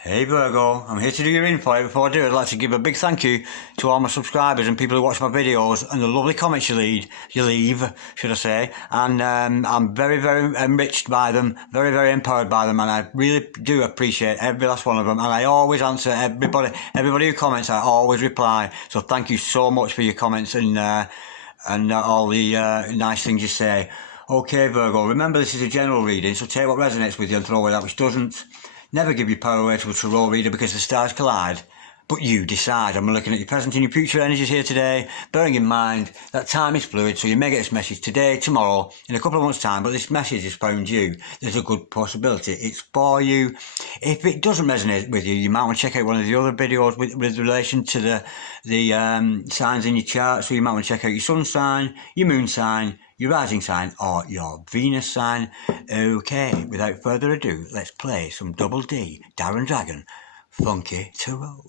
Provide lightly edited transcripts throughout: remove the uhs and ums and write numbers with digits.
Hey Virgo, I'm here to do your reading for you. Before I do, I'd like to give a big thank you to all my subscribers and people who watch my videos and the lovely comments you leave, should I say. And I'm very, very enriched by them, very, very empowered by them, and I really do appreciate every last one of them. And I always answer everybody who comments. I always reply. So thank you so much for your comments and all the nice things you say. Okay, Virgo, remember this is a general reading, so take what resonates with you and throw away that which doesn't. Never give your power away to a tarot reader because the stars collide. But you decide. I'm looking at your present and your future energies here today, bearing in mind that time is fluid, so you may get this message today, tomorrow, in a couple of months' time, but this message has found you. There's a good possibility it's for you. If it doesn't resonate with you, you might want to check out one of the other videos with relation to the signs in your chart. So you might want to check out your sun sign, your moon sign, your rising sign, or your Venus sign. Okay, without further ado, let's play some Double D, Darren Dragon, Funky Tarot.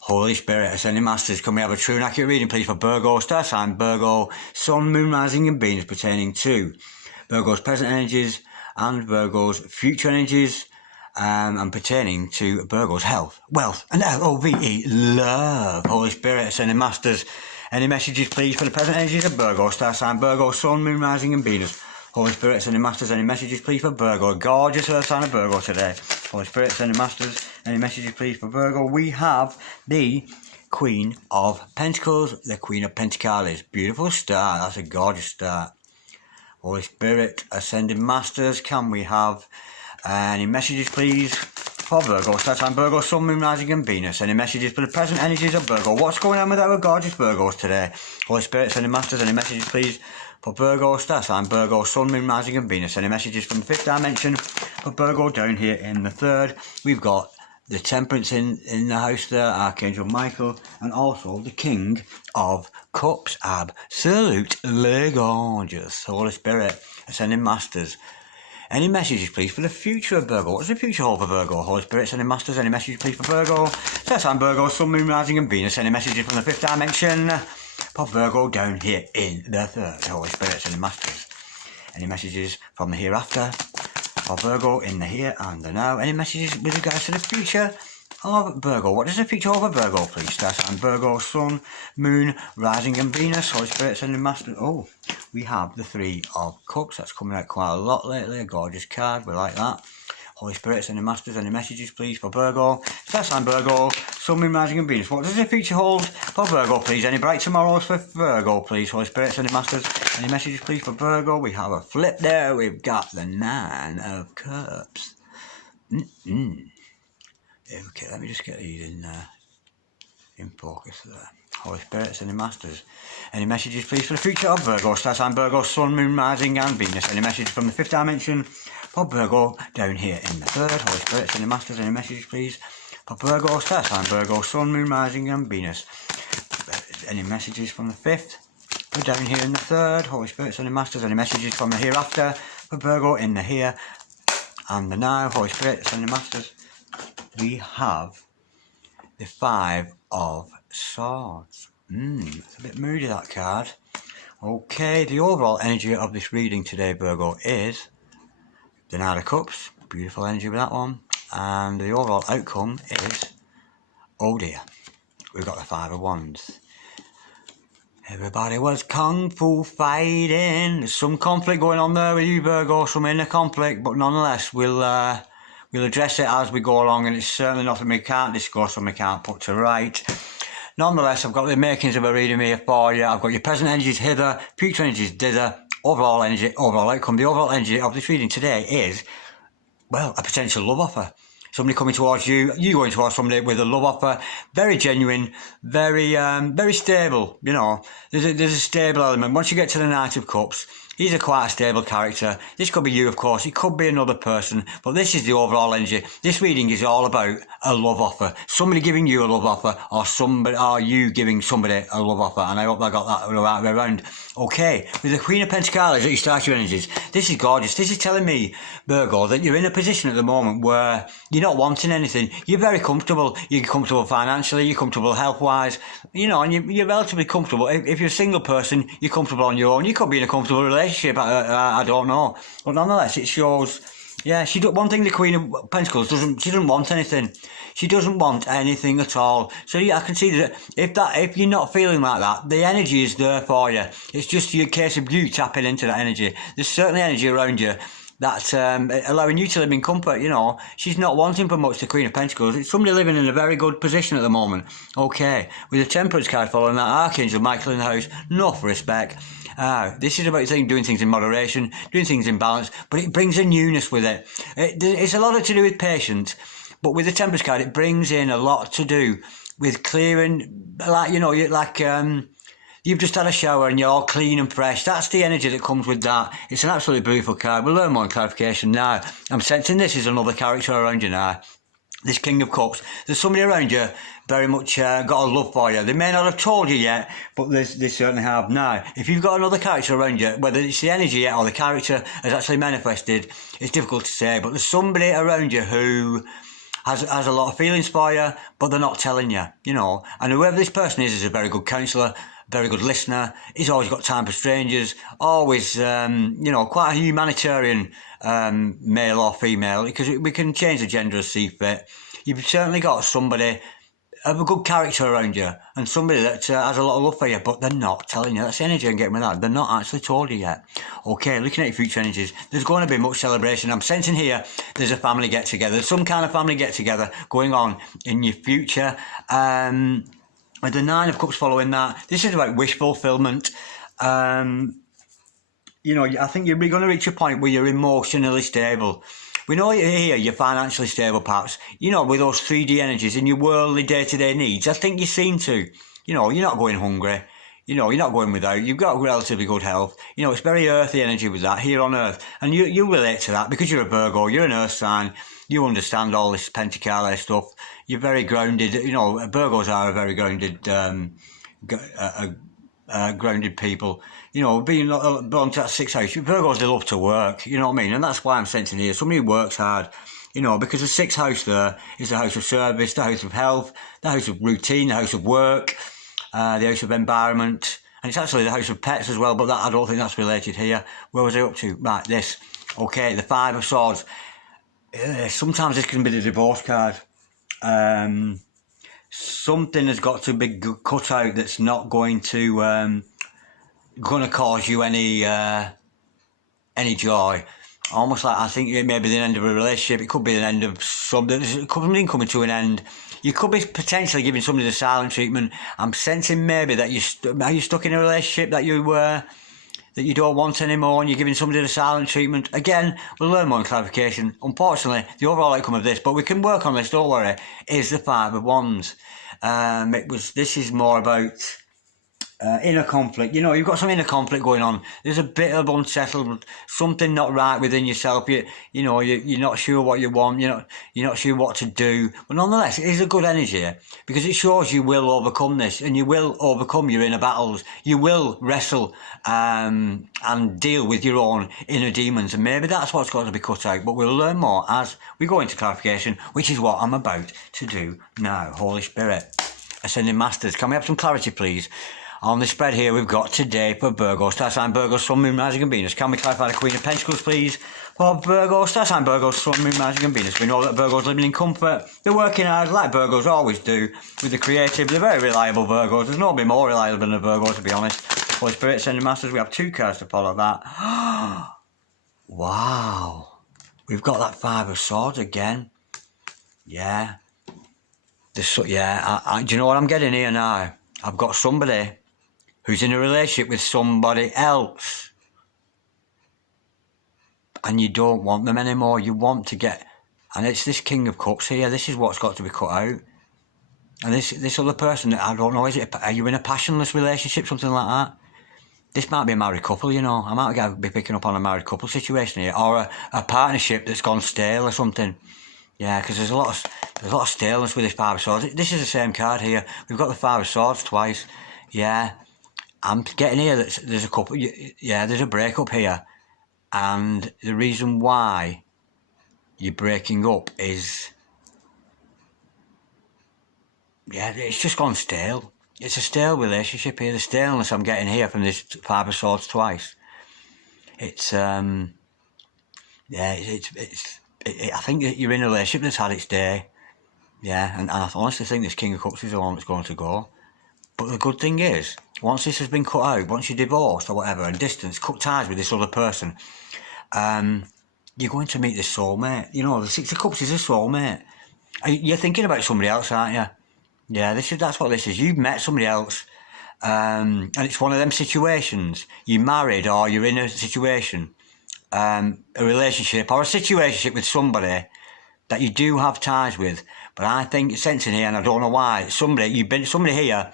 Holy Spirit, Ascending Masters, can we have a true and accurate reading, please, for Virgo, star sign Virgo, Sun, Moon, Rising and Venus pertaining to Virgo's present energies and Virgo's future energies, and pertaining to Virgo's health, wealth, and L-O-V-E, love. Holy Spirit, Ascending Masters, any messages, please, for the present energies of Virgo, star sign Virgo, Sun, Moon, Rising and Venus. Holy Spirit, Ascending Masters, any messages, please, for Virgo, gorgeous earth sign of Virgo today. Holy Spirit, Ascending Masters, any messages, please, for Virgo. We have the Queen of Pentacles, the Queen of Pentacles. Beautiful star, that's a gorgeous star. Holy Spirit, Ascending Masters, can we have any messages, please, for Virgo, star sign Virgo, Sun, Moon, Rising and Venus. Any messages for the present energies of Virgo. What's going on with our gorgeous Virgos today? Holy Spirit, Ascending Masters, any messages, please, for Virgo, star sign Virgo, Sun, Moon, Rising and Venus. Any messages from the fifth dimension for Virgo down here in the third. We've got the Temperance in the house there, Archangel Michael, and also the King of Cups. Absolutely gorgeous. Holy Spirit, Ascending Masters. Any messages, please, for the future of Virgo? What's the future hold for Virgo? Holy Spirit, Ascending Masters, any messages, please, for Virgo? Star sign Virgo, Sun, Moon, Rising and Venus. Any messages from the fifth dimension for Virgo down here in the third. Holy Spirit, Ascending Masters. Any messages from the hereafter for Virgo in the here and the now? Any messages with regards to the future of Virgo? What is the future of Virgo, please? Star sign Virgo, Sun, Moon, Rising and Venus. Holy Spirit, Ascending Masters. Oh, we have the Three of Cups. That's coming out quite a lot lately. A gorgeous card. We like that. Holy Spirit, Ascending Masters. Any messages, please, for Virgo? Star sign Virgo, Sun, Moon, Rising and Venus. What does the future hold for Virgo, please? Any bright tomorrows for Virgo, please? Holy Spirit, Ascending Masters. Any messages, please, for Virgo? We have a flip there. We've got the Nine of Cups. Okay, let me just get these in focus there. Holy Spirit, Ascending Masters. Any messages, please, for the future of Virgo? Star sign Virgo, Sun, Moon, Rising and Venus. Any messages from the fifth dimension for Virgo down here in the third? Holy Spirit, Ascending Masters. Any messages, please, for Virgo? Star sign Virgo, Sun, Moon, Rising and Venus. Any messages from the fifth for down here in the third? Holy Spirit, Ascending Masters. Any messages from the hereafter for Virgo in the here and the now? Holy Spirit, Ascending Masters. We have the Five of Swords. It's a bit moody, that card. Okay, the overall energy of this reading today, Virgo, is the Nine of Cups. Beautiful energy with that one. And the overall outcome is, oh dear, we've got the Five of Wands. Everybody was kung fu fighting. There's some conflict going on there with you, Virgo, some inner conflict, but nonetheless, we'll address it as we go along, and it's certainly nothing we can't discuss and we can't put to right. Nonetheless, I've got the makings of a reading here for you. I've got your present energies hither, future energies dither, overall energy, overall outcome. The overall energy of this reading today is, well, a potential love offer. Somebody coming towards you, you going towards somebody with a love offer. Very genuine, very stable, you know. There's a stable element. Once you get to the Knight of Cups, he's quite a stable character. This could be you, of course. It could be another person. But this is the overall energy. This reading is all about a love offer. Somebody giving you a love offer, or you giving somebody a love offer. And I hope I got that the right way around. Okay, with the Queen of Pentacles at your start your energies, this is gorgeous. This is telling me, Virgo, that you're in a position at the moment where you're not wanting anything. You're very comfortable. You're comfortable financially. You're comfortable health-wise. You know, and you're relatively comfortable. If you're a single person, you're comfortable on your own. You could be in a comfortable relationship. I don't know. But nonetheless, it shows Yeah, one thing the Queen of Pentacles she doesn't want anything. She doesn't want anything at all. So yeah, I can see that if you're not feeling like that, the energy is there for you. It's just a case of you tapping into that energy. There's certainly energy around you that's allowing you to live in comfort. You know, she's not wanting for much, the Queen of Pentacles. It's somebody living in a very good position at the moment. Okay, with the Temperance card following that, Archangel Michael in the house, enough respect. This is about doing things in moderation, doing things in balance, but it brings a newness with it. It's a lot to do with patience, but with the Temperance card, it brings in a lot to do with clearing, like, you know, you've just had a shower and you're all clean and fresh. That's the energy that comes with that. It's an absolutely beautiful card. We'll learn more in clarification now. I'm sensing this is another character around you now. This King of Cups. There's somebody around you very much got a love for you. They may not have told you yet, but they certainly have now. If you've got another character around you, whether it's the energy yet or the character has actually manifested, it's difficult to say. But there's somebody around you who has a lot of feelings for you, but they're not telling you, you know. And whoever this person is a very good counsellor, very good listener. He's always got time for strangers. Always, you know, quite a humanitarian male or female, because we can change the gender as see fit. You've certainly got somebody of a good character around you, and somebody that has a lot of love for you, but they're not telling you. That's the energy I'm getting with that. They're not actually told you yet. Okay, looking at your future energies, there's going to be much celebration. I'm sensing here there's a family get-together. There's some kind of family get-together going on in your future. With the Nine of Cups following that, this is about wish fulfillment. You know, I think you're going to reach a point where you're emotionally stable. We know here you're financially stable, perhaps. You know, with those 3D energies in your worldly day-to-day needs. I think you seem to. You know, you're not going hungry. You know, you're not going without. You've got relatively good health. You know, it's very earthy energy with that, here on Earth. And you relate to that because you're a Virgo, you're an Earth sign. You understand all this Pentacale stuff. You're very grounded. You know, Virgos are a very grounded, grounded people. You know, being belong to that sixth house, Virgos, they love to work. You know what I mean? And that's why I'm sensing here somebody who works hard. You know, because the sixth house there is the house of service, the house of health, the house of routine, the house of work, the house of environment, and it's actually the house of pets as well. But I don't think that's related here. Where was I up to? Right, this. Okay, the Five of Swords. Sometimes this can be the divorce card. Something has got to be cut out that's not going to cause you any joy. Almost like, I think it may be the end of a relationship. It could be the end of something coming to an end. You could be potentially giving somebody the silent treatment. I'm sensing maybe that are you stuck in a relationship that you don't want anymore, and you're giving somebody the silent treatment. Again, we'll learn more in clarification. Unfortunately, the overall outcome of this, but we can work on this, don't worry, is the Five of Wands. This is more about inner conflict. You know, you've got some inner conflict going on. There's a bit of unsettled, something not right within yourself. You're not sure what you want. You're not sure what to do. But nonetheless, it is a good energy because it shows you will overcome this, and you will overcome your inner battles. You will wrestle and deal with your own inner demons, and maybe that's what's got to be cut out. But we'll learn more as we go into clarification, which is what I'm about to do now. Holy Spirit, Ascending Masters, can we have some clarity, please? On the spread here, we've got today for Virgo, star sign Virgo, Sun, Moon, Rising and Venus. Can we clarify the Queen of Pentacles, please? For Virgo, star sign Virgo, Sun, Moon, Rising and Venus. We know that Virgo's living in comfort. They're working hard, like Virgos always do, with the creative. They're very reliable Virgos. There's nobody more reliable than a Virgo, to be honest. Holy Spirit, Ascending Masters, we have two cards to follow that. Wow. We've got that Five of Swords again. Yeah. Do you know what I'm getting here now? I've got somebody who's in a relationship with somebody else, and you don't want them anymore. You want to get, and it's this King of Cups here. This is what's got to be cut out. And this other person, I don't know, are you in a passionless relationship, something like that? This might be a married couple, you know. I might be picking up on a married couple situation here, or a partnership that's gone stale or something. Yeah, because there's a lot of staleness with this Five of Swords. This is the same card here. We've got the Five of Swords twice. Yeah. I'm getting here that there's a couple, there's a breakup here, and the reason why you're breaking up is, it's just gone stale. It's a stale relationship here. The staleness I'm getting here from this Five of Swords twice. It's Yeah, I think that you're in a relationship that's had its day. Yeah, and I honestly think this King of Cups is the one that's going to go. But the good thing is, once this has been cut out, once you're divorced or whatever, and distance, cut ties with this other person, you're going to meet this soulmate. You know, the Six of Cups is a soulmate. You're thinking about somebody else, aren't you? Yeah, that's what this is. You've met somebody else, and it's one of them situations. You're married or you're in a situation, a relationship or a situationship with somebody that you do have ties with. But I think it's sensing here, and I don't know why. Somebody here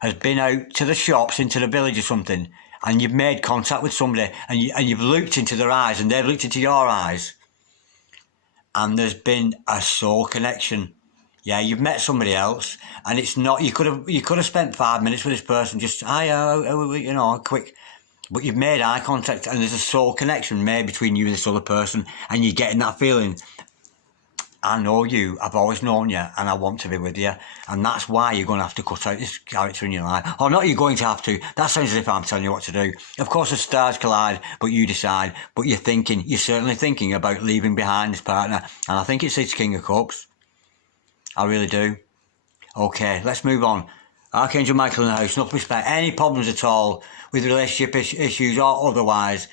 has been out to the shops, into the village or something, and you've made contact with somebody, and you've looked into their eyes, and they've looked into your eyes, and there's been a soul connection. Yeah, you've met somebody else, and it's not. You could have spent 5 minutes with this person, just quick. But you've made eye contact, and there's a soul connection made between you and this other person, and you're getting that feeling. I know you, I've always known you, and I want to be with you. And that's why you're going to have to cut out this character in your life. Or not you're going to have to. That sounds as if I'm telling you what to do. Of course the stars collide, but you decide. But you're certainly thinking about leaving behind this partner. And I think it's this King of Cups. I really do. Okay, let's move on. Archangel Michael in the house, enough respect. Any problems at all with relationship issues or otherwise,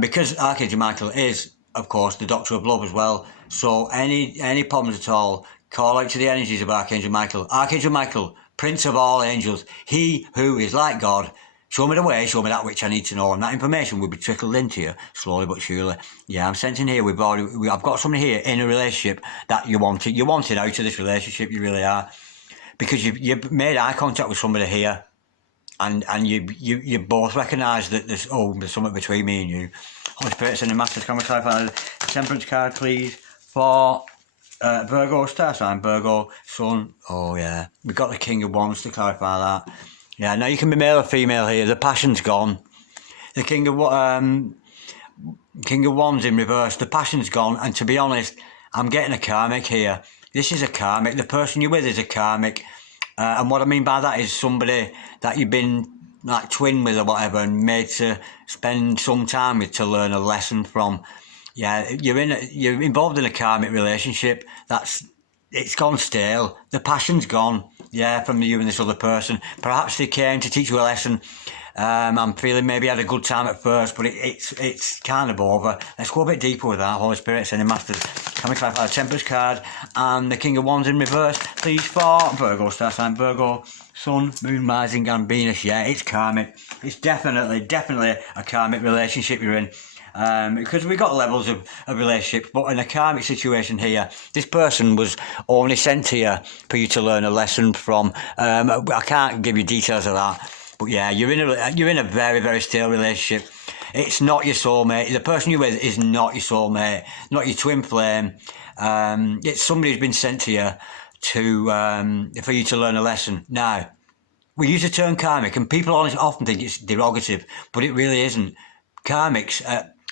because Archangel Michael is, of course, the Doctor of Love as well. So any problems at all, call out to the energies of Archangel Michael. Archangel Michael, Prince of all angels, he who is like God. Show me the way, show me that which I need to know, and that information will be trickled into you slowly but surely. Yeah, I'm sensing here I've got somebody here in a relationship that you wanted. You're wanting out of this relationship, you really are, because you've made eye contact with somebody here, and you both recognise that there's something between me and you. Holy Spirit, sending Masters, can we clarify the Temperance card, please, for Virgo, star sign, Virgo, Sun. Oh yeah, we've got the King of Wands to clarify that. Yeah, now you can be male or female here. The passion's gone. The King of Wands in reverse. The passion's gone, and to be honest, I'm getting a karmic here. This is a karmic. The person you're with is a karmic, and what I mean by that is somebody that you've been like twin with or whatever, and made to spend some time with to learn a lesson from. Yeah, you're involved in a karmic relationship. It's gone stale. The passion's gone. Yeah, from you and this other person. Perhaps they came to teach you a lesson. I'm feeling maybe had a good time at first, but it's kind of over. Let's go a bit deeper with that. Holy Spirit, sending Masters. Can we clarify the Temperance card and the King of Wands in reverse, please, for Virgo, star sign, Virgo, Sun, Moon, Rising, and Venus. Yeah, it's karmic. It's definitely a karmic relationship you're in. Because we've got levels of relationships, but in a karmic situation here, this person was only sent here for you to learn a lesson from. I can't give you details of that, but yeah, you're in a very, very stale relationship. It's not your soulmate. The person you're with is not your soulmate, not your twin flame. It's somebody who's been sent here for you to learn a lesson. Now, we use the term karmic, and people often think it's derogative, but it really isn't. Karmics,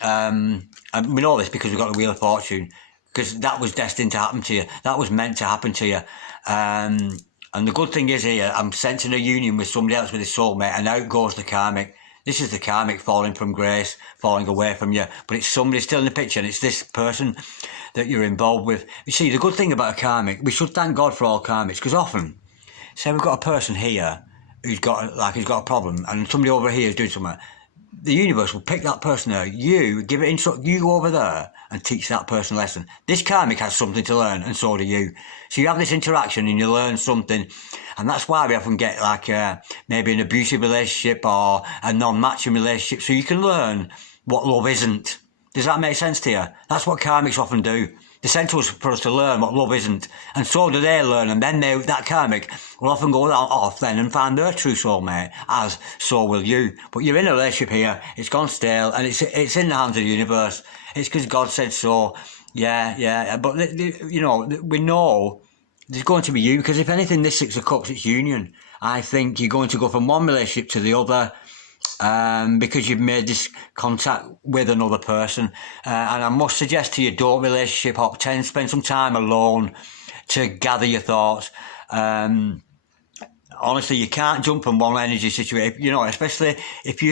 and we know this because we've got the Wheel of Fortune, because that was destined to happen to you. That was meant to happen to you. And the good thing is here, I'm sensing a union with somebody else, with his soulmate, and out goes the karmic. This is the karmic falling from grace, falling away from you. But it's somebody still in the picture, and it's this person that you're involved with. You see, the good thing about a karmic, we should thank God for all karmics, because often, say we've got a person here who's got a problem, and somebody over here is doing something. The universe will pick that person out. You give it you go over there and teach that person a lesson. This karmic has something to learn, and so do you. So you have this interaction and you learn something, and that's why we often get maybe an abusive relationship or a non-matching relationship, so you can learn what love isn't. Does that make sense to you? That's what karmics often do. They send to us for us to learn what love isn't, and so do they learn, and then that karmic will often go off then and find their true soulmate, as so will you. But you're in a relationship here, it's gone stale, and it's in the hands of the universe. It's because God said so. Yeah, but we know there's going to be you, because if anything, this Six of Cups, it's union. I think you're going to go from one relationship to the other, because you've made this contact with another person, and I must suggest to you, don't relationship hop. Spend some time alone to gather your thoughts. Honestly, you can't jump from one energy situation, especially if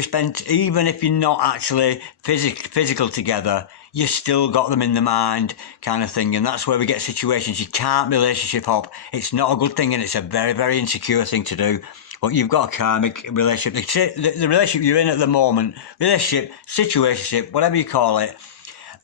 even if you're not actually physical together, you still got them in the mind kind of thing. And that's where we get situations you can't relationship hop. It's not a good thing, and it's a very, very insecure thing to do. But you've got a karmic relationship. The relationship you're in at the moment, relationship, situationship, whatever you call it,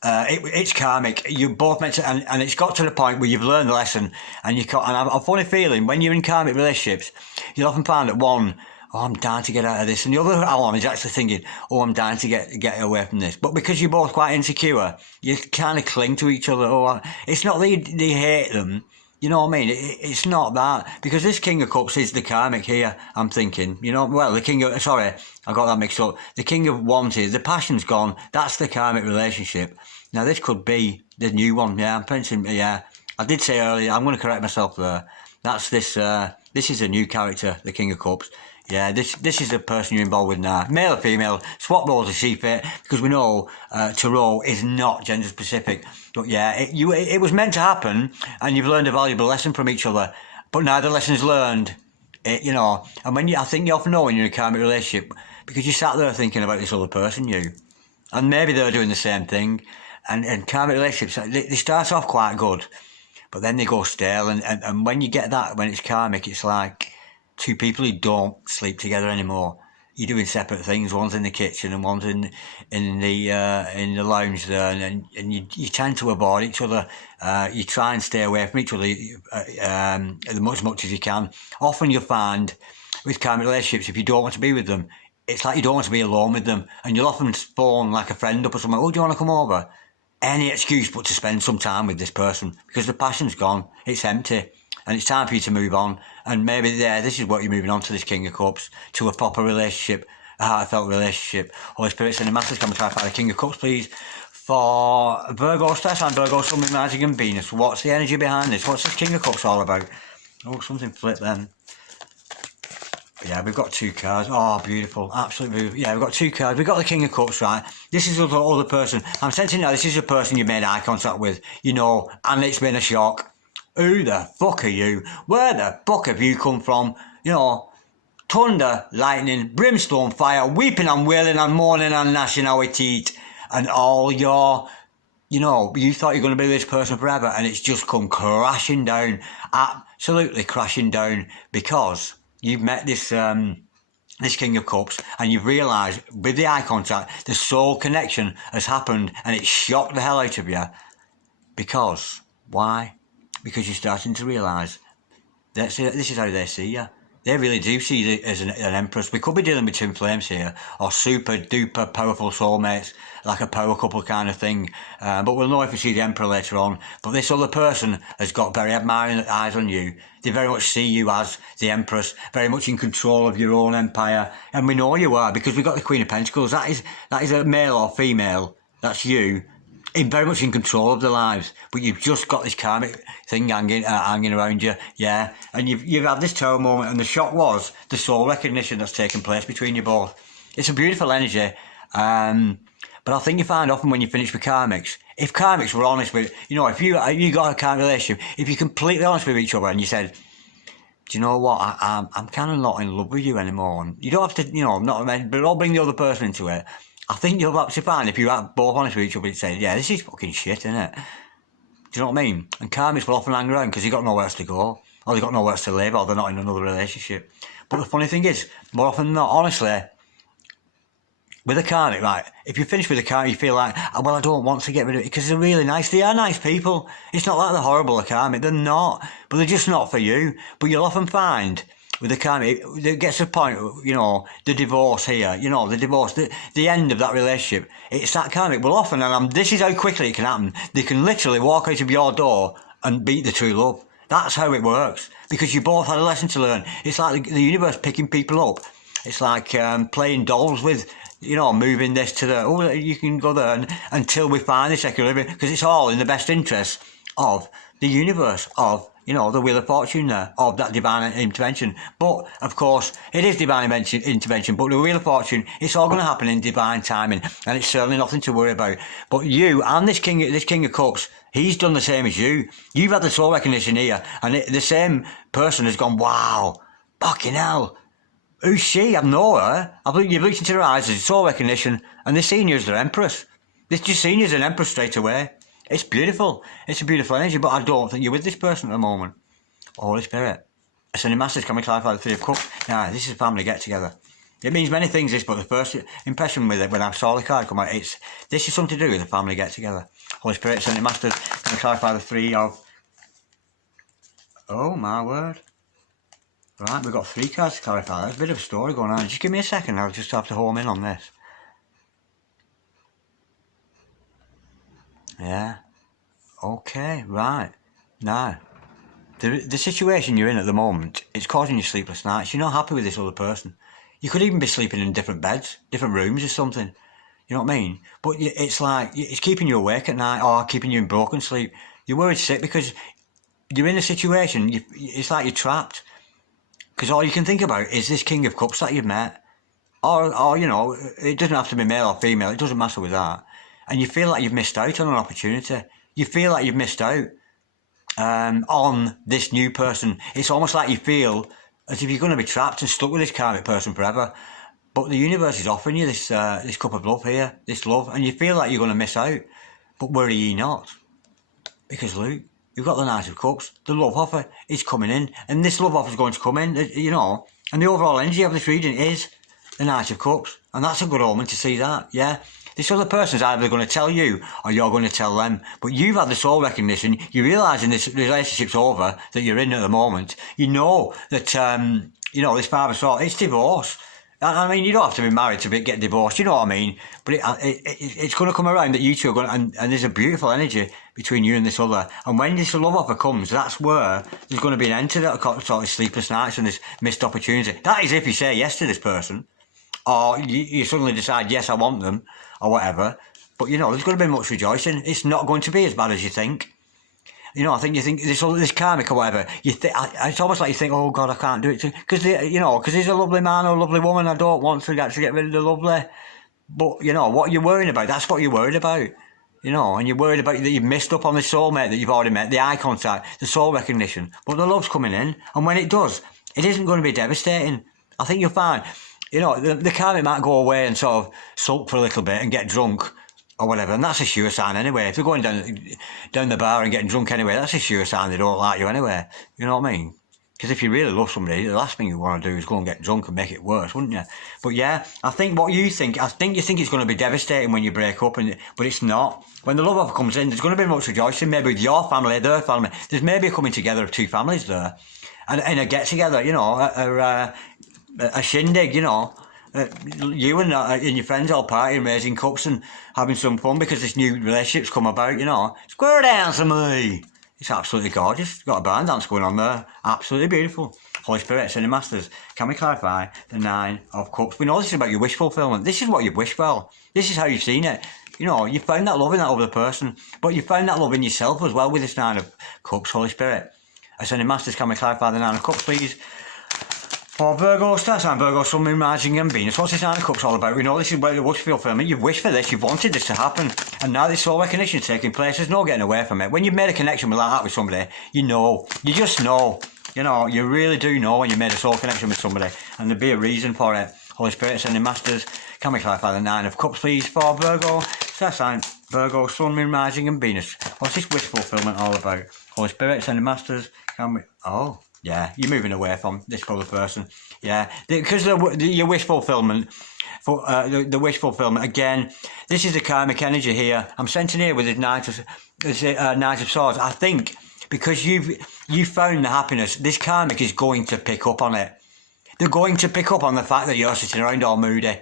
it's karmic. You're both meant to, and it's got to the point where you've learned the lesson, and you can't. And I've a funny feeling when you're in karmic relationships, you'll often find that one, oh, I'm dying to get out of this, and the other one is actually thinking, oh, I'm dying to get away from this. But because you're both quite insecure, you kind of cling to each other. Oh, it's not that you hate them. You know what I mean? It's not that. Because this King of Cups is the karmic here, I'm thinking. You know, well, sorry, I got that mixed up. The King of Wands is, the passion's gone. That's the karmic relationship. Now, this could be the new one. Yeah, I'm printing, yeah. I did say earlier, I'm going to correct myself there. That's this is a new character, the King of Cups. Yeah, this is the person you're involved with now. Male or female, swap roles if she fit, because we know tarot is not gender specific. But yeah, it was meant to happen, and you've learned a valuable lesson from each other. But now the lesson's learned, you know. And I think you often know when you're in a karmic relationship, because you sat there thinking about this other person, and maybe they're doing the same thing. And karmic relationships, they start off quite good, but then they go stale. And when you get that, when it's karmic, it's like two people who don't sleep together anymore. You're doing separate things. One's in the kitchen and one's in the lounge there, and you tend to avoid each other. You try and stay away from each other as much as you can. Often you'll find with karmic relationships, if you don't want to be with them, it's like you don't want to be alone with them, and you'll often phone like a friend up or something. Oh, do you want to come over? Any excuse but to spend some time with this person, because the passion's gone. It's empty. And it's time for you to move on. And maybe this is what you're moving on to, this King of Cups, to a proper relationship, a heartfelt relationship. Holy Spirit, send a message, come and try to find the King of Cups, please. For Virgo, Star Sign, Virgo, Sun, Moon, Rising and Venus. What's the energy behind this? What's this King of Cups all about? Oh, something flipped then. Yeah, we've got two cards. Oh, beautiful. Absolutely beautiful. Yeah, we've got two cards. We've got the King of Cups, right? This is the other person. I'm sensing now this is a person you made eye contact with, and it's been a shock. Who the fuck are you? Where the fuck have you come from? Thunder, lightning, brimstone, fire, weeping and wailing and mourning and gnashing our teeth. And all your, you thought you're going to be this person forever, and it's just come crashing down. Absolutely crashing down, because you've met this King of Cups, and you've realised with the eye contact, the soul connection has happened, and it shocked the hell out of you. Because, why? Because you're starting to realise that this is how they see you. They really do see you as an empress. We could be dealing with twin flames here, or super duper powerful soulmates, like a power couple kind of thing. But we'll know if we see the emperor later on. But this other person has got very admiring eyes on you. They very much see you as the empress, very much in control of your own empire. And we know you are, because we've got the Queen of Pentacles. That is a male or female. That's you. Very much in control of their lives, but you've just got this karmic thing hanging around you, yeah. And you've had this tower moment, and the shock was the soul recognition that's taken place between you both. It's a beautiful energy, but I think you find often when you finish with karmics, if karmics were honest with, if you got a karmic relationship, if you're completely honest with each other and you said, do you know what, I'm kind of not in love with you anymore, and you don't have to, but don't bring the other person into it. I think you'll actually find, if you're both honest with each other, saying, yeah, this is fucking shit, isn't it? Do you know what I mean? And karmics will often hang around because they've got nowhere else to go, or they've got nowhere else to live, or they're not in another relationship. But the funny thing is, more often than not, honestly, with a karmic, right, if you finish with a karmic, you feel like, well, I don't want to get rid of it, because they're really nice. They are nice people. It's not like they're horrible, a karmic. They're not. But they're just not for you. But you'll often find, with the karmic, it gets to a point, the divorce here, the divorce, the end of that relationship, it's that karmic. Well, often, and this is how quickly it can happen, they can literally walk out of your door and beat the true love. That's how it works, because you both had a lesson to learn. It's like the universe picking people up. It's like playing dolls with, moving this to you can go there until we find this equilibrium, because it's all in the best interest of the universe, of the Wheel of Fortune there, of that divine intervention. But, of course, it is divine intervention, but the Wheel of Fortune, it's all going to happen in divine timing, and it's certainly nothing to worry about. But you and this King of Cups, he's done the same as you. You've had the soul recognition here, and the same person has gone, wow, fucking hell, who's she? I know her. You've looked into her eyes, there's soul recognition, and they're seeing you as their empress. This just seen you as an empress straight away. It's beautiful. It's a beautiful energy, but I don't think you're with this person at the moment. Holy Spirit. Ascending Masters, can we clarify the Three of Cups? Now, this is a family get-together. It means many things, this, but the first impression with it, when I saw the card come out, this is something to do with a family get-together. Holy Spirit, Ascending Masters, can we clarify the Three of... Oh, my word. Right, we've got 3 cards to clarify. There's a bit of a story going on. Just give me a second, I'll just have to home in on this. Yeah. Okay, right. Now, the situation you're in at the moment, it's causing you sleepless nights. You're not happy with this other person. You could even be sleeping in different beds, different rooms or something. You know what I mean? But it's like, it's keeping you awake at night or keeping you in broken sleep. You're worried sick because you're in a situation, it's like you're trapped. Because all you can think about is this King of Cups that you've met. Or, you know, it doesn't have to be male or female. It doesn't matter with that. And you feel like you've missed out on an opportunity. You feel like you've missed out on this new person. It's almost like you feel as if you're going to be trapped and stuck with this karmic person forever. But the universe is offering you this this cup of love here, this love, and you feel like you're going to miss out. But worry ye not. Because look, you've got the Knight of Cups. The love offer is coming in. And this love offer is going to come in, you know. And the overall energy of this reading is the Knight of Cups. And that's a good omen to see that, yeah. This other person's either going to tell you or you're going to tell them. But you've had the soul recognition. You're realising this relationship's over that you're in at the moment. You know that, you know, this Five of Swords, it's divorce. I mean, you don't have to be married to get divorced, you know what I mean? But it's going to come around that you two are going to, and there's a beautiful energy between you and this other. And when this love offer comes, that's where there's going to be an end to that sort of sleepless nights and this missed opportunity. That is if you say yes to this person. Or you suddenly decide, yes, I want them, or whatever. But, you know, there's going to be much rejoicing. It's not going to be as bad as you think. You know, I think you think this karmic or whatever, it's almost like you think, oh, God, I can't do it. Because, you know, because he's a lovely man or a lovely woman, I don't want to actually get rid of the lovely. But, you know, what you're worrying about, that's what you're worried about. You know, and you're worried about that you've missed up on the soulmate that you've already met, the eye contact, the soul recognition. But the love's coming in. And when it does, it isn't going to be devastating. I think you'll find... You know, the karmic might go away and sort of sulk for a little bit and get drunk or whatever, and that's a sure sign anyway. If they're going down the bar and getting drunk anyway, that's a sure sign they don't like you anyway. You know what I mean? Because if you really love somebody, the last thing you want to do is go and get drunk and make it worse, wouldn't you? But yeah, I think you think it's going to be devastating when you break up, but it's not. When the love offer comes in, there's going to be much rejoicing, maybe with your family, their family. There's maybe a coming together of 2 families there, and a get-together, you know, a shindig, you know, you and your friends all partying, raising cups and having some fun because this new relationship's come about, you know. Square dance to me. It's absolutely gorgeous. Got a band dance going on there. Absolutely beautiful. Holy Spirit, Ascending Masters, can we clarify the 9 of Cups? We know this is about your wish fulfillment. This is what you've wished for. This is how you've seen it. You know, you found that love in that other person, but you found that love in yourself as well with this 9 of Cups, Holy Spirit. Ascending Masters, can we clarify the 9 of Cups, please? For Virgo, Star Sign, Virgo, Sun, Moon, Rising and Venus. What's this 9 of Cups all about? We know this is where the wish fulfillment. You've wished for this, you've wanted this to happen. And now this soul recognition is taking place. There's no getting away from it. When you've made a connection like that with somebody, you know. You just know. You know, you really do know when you made a soul connection with somebody. And there'll be a reason for it. Holy Spirit, Ascending Masters, can we clarify the 9 of Cups, please? For Virgo, Star Sign, Virgo, Sun, Moon, Rising and Venus. What's this wish fulfillment all about? Holy Spirit, Ascending Masters, can we... Oh... Yeah, you're moving away from this other person. Yeah, because your wish fulfillment, the wish fulfillment, again, this is the karmic energy here. I'm sensing here with the Knight of Swords. I think because you've found the happiness, this karmic is going to pick up on it. They're going to pick up on the fact that you're sitting around all moody.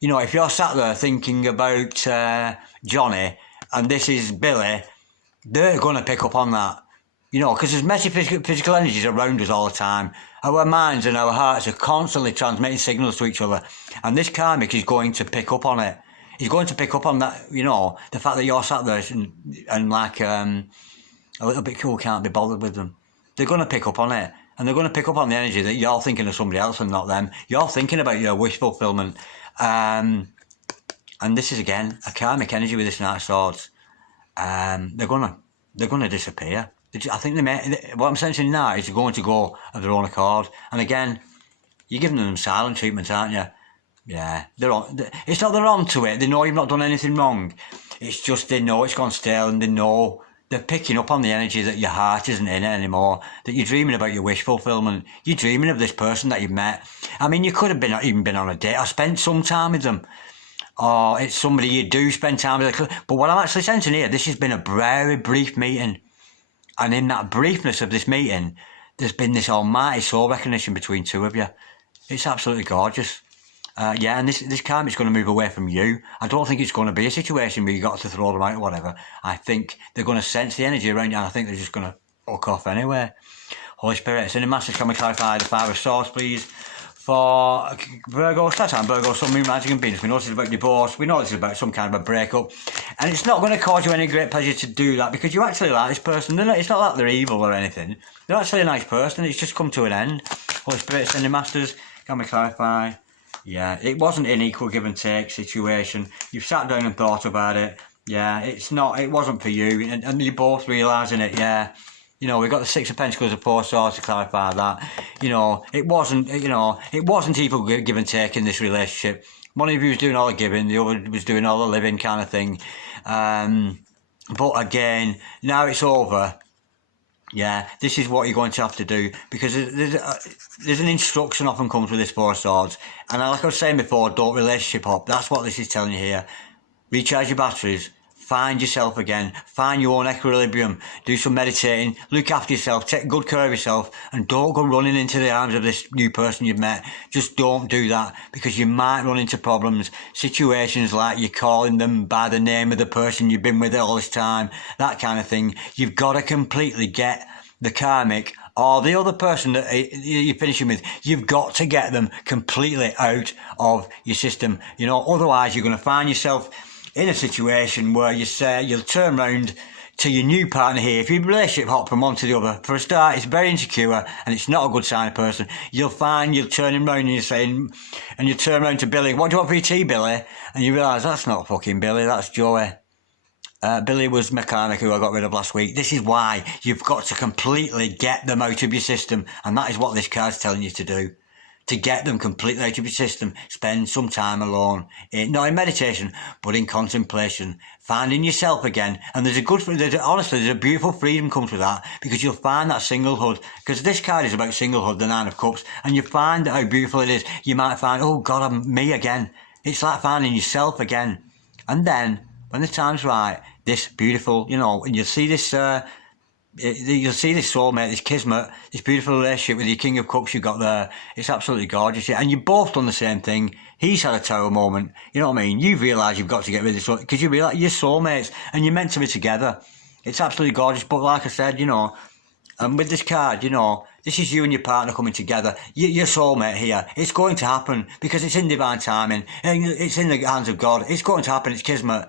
You know, if you're sat there thinking about Johnny and this is Billy, they're going to pick up on that. You know, because there's messy physical energies around us all the time. Our minds and our hearts are constantly transmitting signals to each other. And this karmic is going to pick up on it. He's going to pick up on that, you know, the fact that you're sat there and like a little bit cool, can't be bothered with them. They're going to pick up on it. And they're going to pick up on the energy that you're thinking of somebody else and not them. You're thinking about your wish fulfillment. And this is, again, a karmic energy with this Knight of Swords. They're going to disappear. I think what I'm sensing now is they're going to go of their own accord. And again, you're giving them silent treatment, aren't you? Yeah, they're on. It's not they're on to it. They know you've not done anything wrong. It's just they know it's gone stale, and they know they're picking up on the energy that your heart isn't in it anymore. That you're dreaming about your wish fulfillment. You're dreaming of this person that you've met. I mean, you could have even been on a date. I spent some time with them. Or it's somebody you do spend time with. But what I'm actually sensing here, this has been a very brief meeting, and in that briefness of this meeting, there's been this almighty soul recognition between two of you. It's absolutely gorgeous. Yeah, and this karmic's going to move away from you. I don't think it's going to be a situation where you got to throw them out or whatever. I think they're going to sense the energy around you, and I think they're just going to fuck off anyway. Holy Spirit, in the Masters, can we clarify the Five of Swords, please? For Virgo, Saturn, Virgo, Sun, Moon, Rising and Venus. We know this is about divorce. We know this is about some kind of a breakup. And it's not going to cause you any great pleasure to do that because you actually like this person. It's not like they're evil or anything. They're actually a nice person. It's just come to an end. Holy Spirit, in the Masters, can we clarify? Yeah, it wasn't an equal give and take situation. You've sat down and thought about it. Yeah, it wasn't for you. And you're both realising it, yeah. You know, we've got the Six of Pentacles, the Four Swords to clarify that. You know, it wasn't equal give and take in this relationship. One of you was doing all the giving, the other was doing all the living kind of thing. But again, now it's over. Yeah, this is what you're going to have to do because there's an instruction often comes with this Four Swords. And like I was saying before, don't relationship hop. That's what this is telling you here. Recharge your batteries. Find yourself again. Find your own equilibrium. Do some meditating. Look after yourself. Take good care of yourself. And don't go running into the arms of this new person you've met. Just don't do that because you might run into problems. Situations like you're calling them by the name of the person you've been with all this time. That kind of thing. You've got to completely get the karmic or the other person that you're finishing with. You've got to get them completely out of your system. You know, otherwise you're going to find yourself in a situation where you'll turn round to your new partner here. If you relationship hop from one to the other, for a start, it's very insecure and it's not a good sign of person. You'll find you'll turn him round and you're saying, and you turn round to Billy, what do you want for your tea, Billy? And you realise that's not fucking Billy, that's Joey. Billy was mechanic who I got rid of last week. This is why you've got to completely get them out of your system, and that is what this card's telling you to do. To get them completely out of your system, spend some time alone. Not in meditation, but in contemplation. Finding yourself again. And honestly, there's a beautiful freedom comes with that because you'll find that singlehood. Because this card is about singlehood, the Nine of Cups. And you find how beautiful it is. You might find, oh God, I'm me again. It's like finding yourself again. And then, when the time's right, this beautiful, and you'll see this... You'll see this soulmate, this kismet, this beautiful relationship with your King of Cups you've got there. It's absolutely gorgeous. Yeah. And you've both done the same thing. He's had a tower moment. You know what I mean? You've realised you've got to get rid of this because you realise you're soulmates and you're meant to be together. It's absolutely gorgeous. But like I said, and with this card, this is you and your partner coming together. Your soulmate here. It's going to happen because it's in divine timing. And it's in the hands of God. It's going to happen. It's kismet.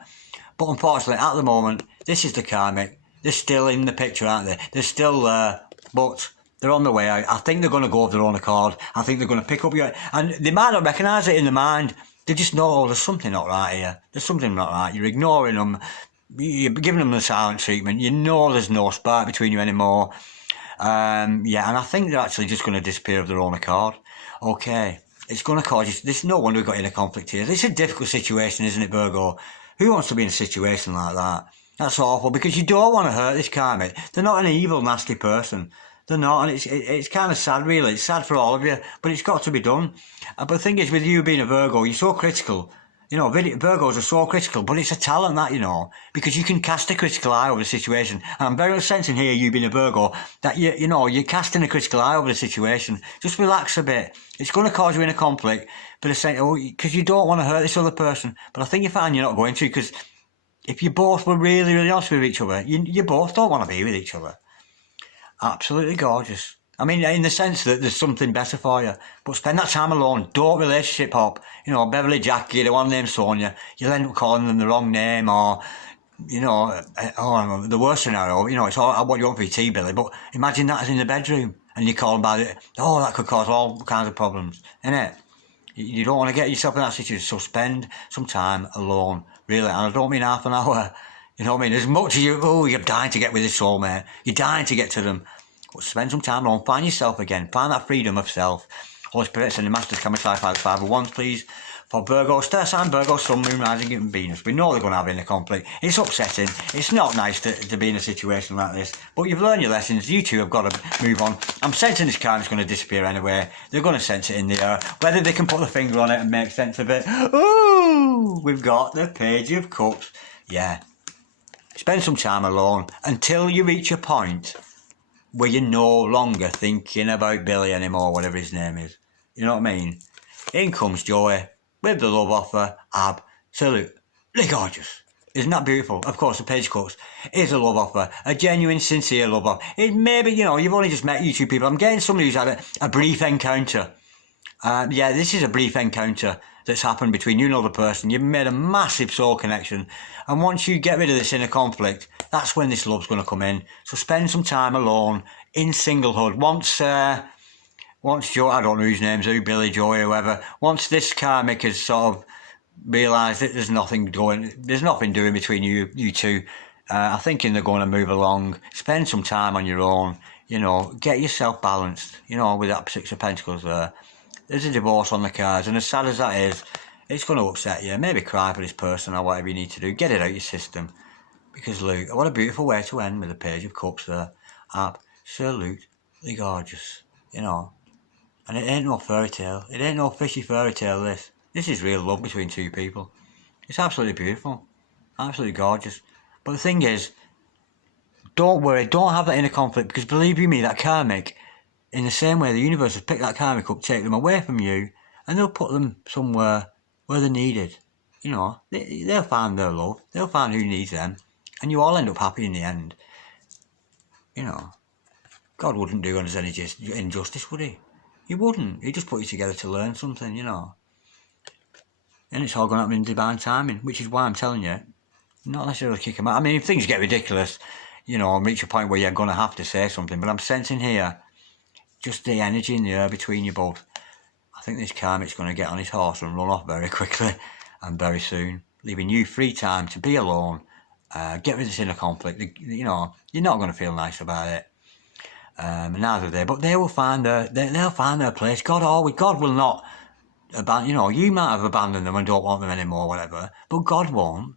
But unfortunately, at the moment, this is the karmic. They're still in the picture, aren't they? They're still there, but they're on the way out. I think they're going to go of their own accord. I think they're going to pick up your... And they might not recognise it in their mind. They just know, oh, there's something not right here. There's something not right. You're ignoring them. You're giving them the silent treatment. You know there's no spark between you anymore. And I think they're actually just going to disappear of their own accord. Okay. It's going to cause you... There's no wonder we've got in a conflict here. It's a difficult situation, isn't it, Virgo? Who wants to be in a situation like that? That's awful because you don't want to hurt this karmic. They're not an evil, nasty person. They're not, and it's kind of sad, really. It's sad for all of you, but it's got to be done. But the thing is, with you being a Virgo, you're so critical. Virgos are so critical, but it's a talent that, because you can cast a critical eye over the situation. And I'm very much sensing here, you being a Virgo, that you're casting a critical eye over the situation. Just relax a bit. It's going to cause you in a conflict, but it's saying, because you don't want to hurt this other person. But I think you find you're not going to, because if you both were really, really honest with each other, you both don't want to be with each other. Absolutely gorgeous. I mean, in the sense that there's something better for you. But spend that time alone. Don't relationship hop. Beverly Jackie, the one named Sonia, you'll end up calling them the wrong name or, the worst scenario, it's all what you want for your tea, Billy. But imagine that as in the bedroom and you call them by it. Oh, that could cause all kinds of problems, innit? You don't want to get yourself in that situation, so spend some time alone, really. And I don't mean half an hour, you know what I mean? As much as you're dying to get with this soulmate, you're dying to get to them, but spend some time alone, find yourself again, find that freedom of self. Holy Spirit, send the Masters, can we clarify the 5 of Wands, please? for Virgo, star sign Virgo, Sun, Moon, Rising, and Venus. We know they're going to have inner conflict. It's upsetting. It's not nice to be in a situation like this. But you've learned your lessons. You two have got to move on. I'm sensing this karma's going to disappear anyway. They're going to sense it in the air. Whether they can put their finger on it and make sense of it. Ooh, we've got the Page of Cups. Yeah. Spend some time alone until you reach a point where you're no longer thinking about Billy anymore, whatever his name is. You know what I mean? In comes Joey with the love offer. Absolutely gorgeous. Isn't that beautiful? Of course, the Page of Cups is a love offer. A genuine, sincere love offer. It maybe, you know, you've only just met you two people. I'm getting somebody who's had a brief encounter. Yeah, this is a brief encounter that's happened between you and another person. You've made a massive soul connection. And once you get rid of this inner conflict, that's when this love's going to come in. So spend some time alone in singlehood. Once Joe, I don't know whose name's who, Billy, Joey, whoever, once this karmic has sort of realised that there's nothing doing between you two, I think they're going to move along. Spend some time on your own, you know, get yourself balanced, you know, with that Six of Pentacles there. There's a divorce on the cards, and as sad as that is, it's going to upset you. Maybe cry for this person or whatever you need to do. Get it out your system. Because, Luke, what a beautiful way to end with the Page of Cups there. Absolutely gorgeous, you know. And it ain't no fairy tale. It ain't no fishy fairy tale, this. This is real love between two people. It's absolutely beautiful. Absolutely gorgeous. But the thing is, don't worry, don't have that inner conflict, because believe you me, that karmic, in the same way the universe has picked that karmic up, take them away from you, and they'll put them somewhere where they're needed. You know, they'll find their love. They'll find who needs them. And you all end up happy in the end. You know, God wouldn't do us any injustice, would he? He wouldn't. He'd just put you together to learn something, you know. And it's all going to happen in divine timing, which is why I'm telling you, not necessarily kick him out. I mean, if things get ridiculous, you know, and reach a point where you're going to have to say something, but I'm sensing here just the energy in the air between you both. I think this karmic's going to get on his horse and run off very quickly and very soon, leaving you free time to be alone, get rid of this inner conflict. You know, you're not going to feel nice about it. Neither they, but they will find they'll find their place. God will not abandon. You know, you might have abandoned them and don't want them anymore, whatever. But God won't.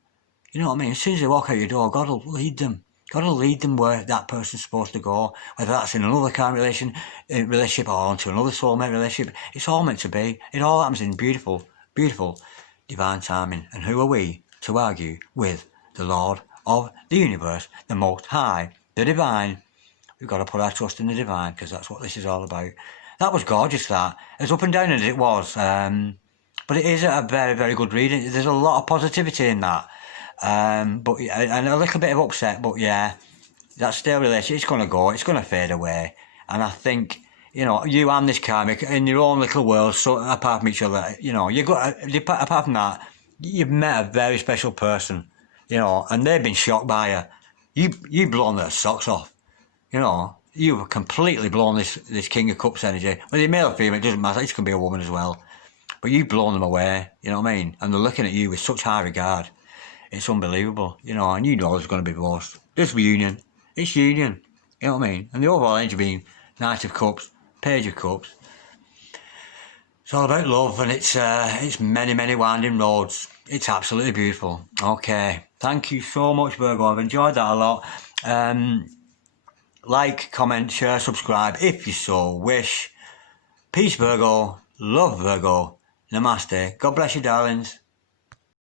You know what I mean? As soon as they walk out your door, God will lead them. God will lead them where that person's supposed to go. Whether that's in another kind of relationship or onto another soulmate relationship, it's all meant to be. It all happens in beautiful, beautiful divine timing. And who are we to argue with the Lord of the universe, the Most High, the Divine? We've got to put our trust in the divine, because that's what this is all about. That was gorgeous, that. As up and down as it was. But it is a very, very good reading. There's a lot of positivity in that. But and a little bit of upset, but yeah, that stale relationship, it's going to go. It's going to fade away. And I think, you know, you and this karmic in your own little world, so apart from each other, you know, apart from that, you've met a very special person, you know, and they've been shocked by you. You've blown their socks off. You know, you've completely blown this King of Cups energy. Whether you're male or female, it doesn't matter. It can be a woman as well. But you've blown them away, you know what I mean? And they're looking at you with such high regard. It's unbelievable, you know, and you know there's going to be divorce. This reunion, it's union, you know what I mean? And the overall energy being Knight of Cups, Page of Cups. It's all about love, and it's many, many winding roads. It's absolutely beautiful. Okay, thank you so much, Virgo. I've enjoyed that a lot. Like, comment, share, subscribe if you so wish. Peace, Virgo. Love, Virgo. Namaste. God bless you, darlings.